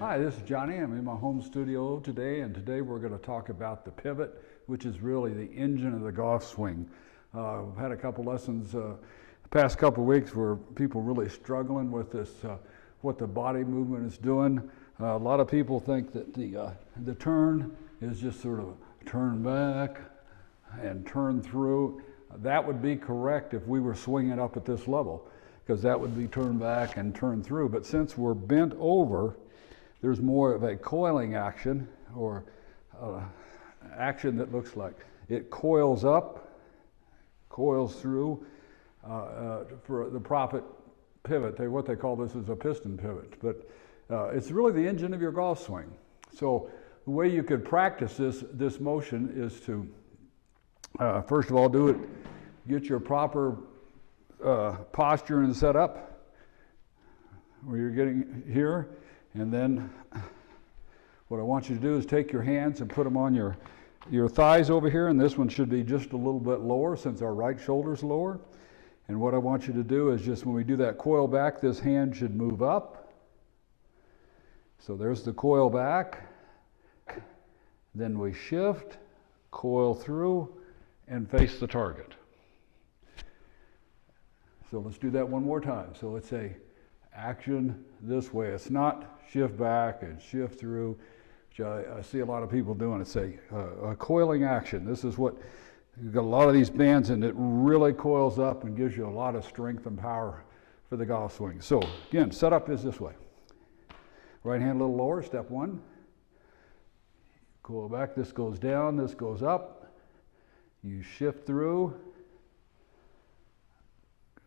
Hi, this is Johnny. I'm in my home studio today, and today we're going to talk about the pivot, which is really the engine of the golf swing. We've had a couple lessons the past couple of weeks where people are really struggling with this, what the body movement is doing. A lot of people think that the turn is just sort of turn back and turn through. That would be correct if we were swinging up at this level, because that would be turn back and turn through. But since we're bent over, there's more of a coiling action, or action that looks like it coils up, coils through for the proper pivot. What they call this is a piston pivot, but it's really the engine of your golf swing. So the way you could practice this motion is to first of all get your proper posture and setup where you're getting here. And then what I want you to do is take your hands and put them on your thighs over here, and this one should be just a little bit lower since our right shoulder's lower. And what I want you to do is just when we do that coil back, this hand should move up. So there's the coil back. Then we shift, coil through, and face the target. So let's do that one more time. So let's say action this way. It's not shift back and shift through, which I see a lot of people doing. It's a coiling action. This is what, you've got a lot of these bands, and it really coils up and gives you a lot of strength and power for the golf swing. So again, setup is this way. Right hand a little lower, step one. Coil back, this goes down, this goes up. You shift through.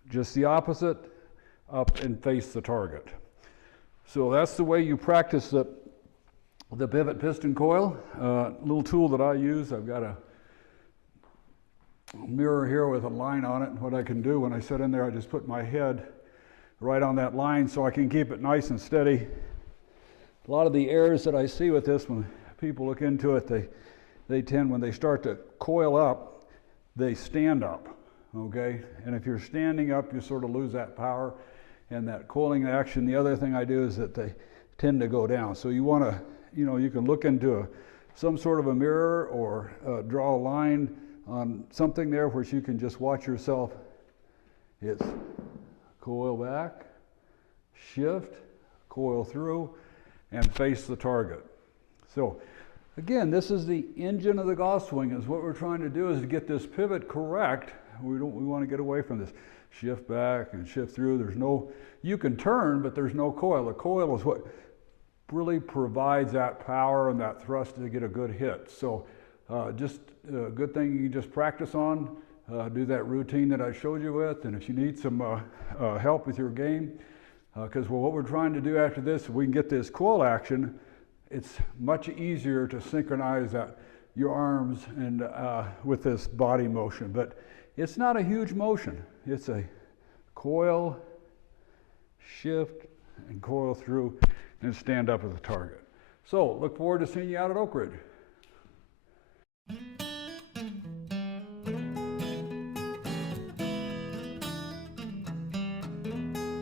Just the opposite. Up and face the target. So that's the way you practice the pivot piston coil. Little tool that I use, I've got a mirror here with a line on it. And what I can do when I sit in there, I just put my head right on that line so I can keep it nice and steady. A lot of the errors that I see with this, when people look into it, they tend, when they start to coil up, they stand up. Okay, and if you're standing up, you sort of lose that power and that coiling action. The other thing I do is that they tend to go down. So you want to, you can look into some sort of a mirror or draw a line on something there where you can just watch yourself. It's coil back, shift, coil through, and face the target. So again, this is the engine of the golf swing. Is what we're trying to do is to get this pivot correct. We want to get away from this shift back and shift through. You can turn, but there's no coil. The coil is what really provides that power and that thrust to get a good hit. So just a good thing you can just practice on, do that routine that I showed you with. And if you need some help with your game, because what we're trying to do after this, if we can get this coil action, it's much easier to synchronize your arms and with this body motion. But it's not a huge motion. It's a coil, shift, and coil through, and stand up at the target. So look forward to seeing you out at Oak Ridge.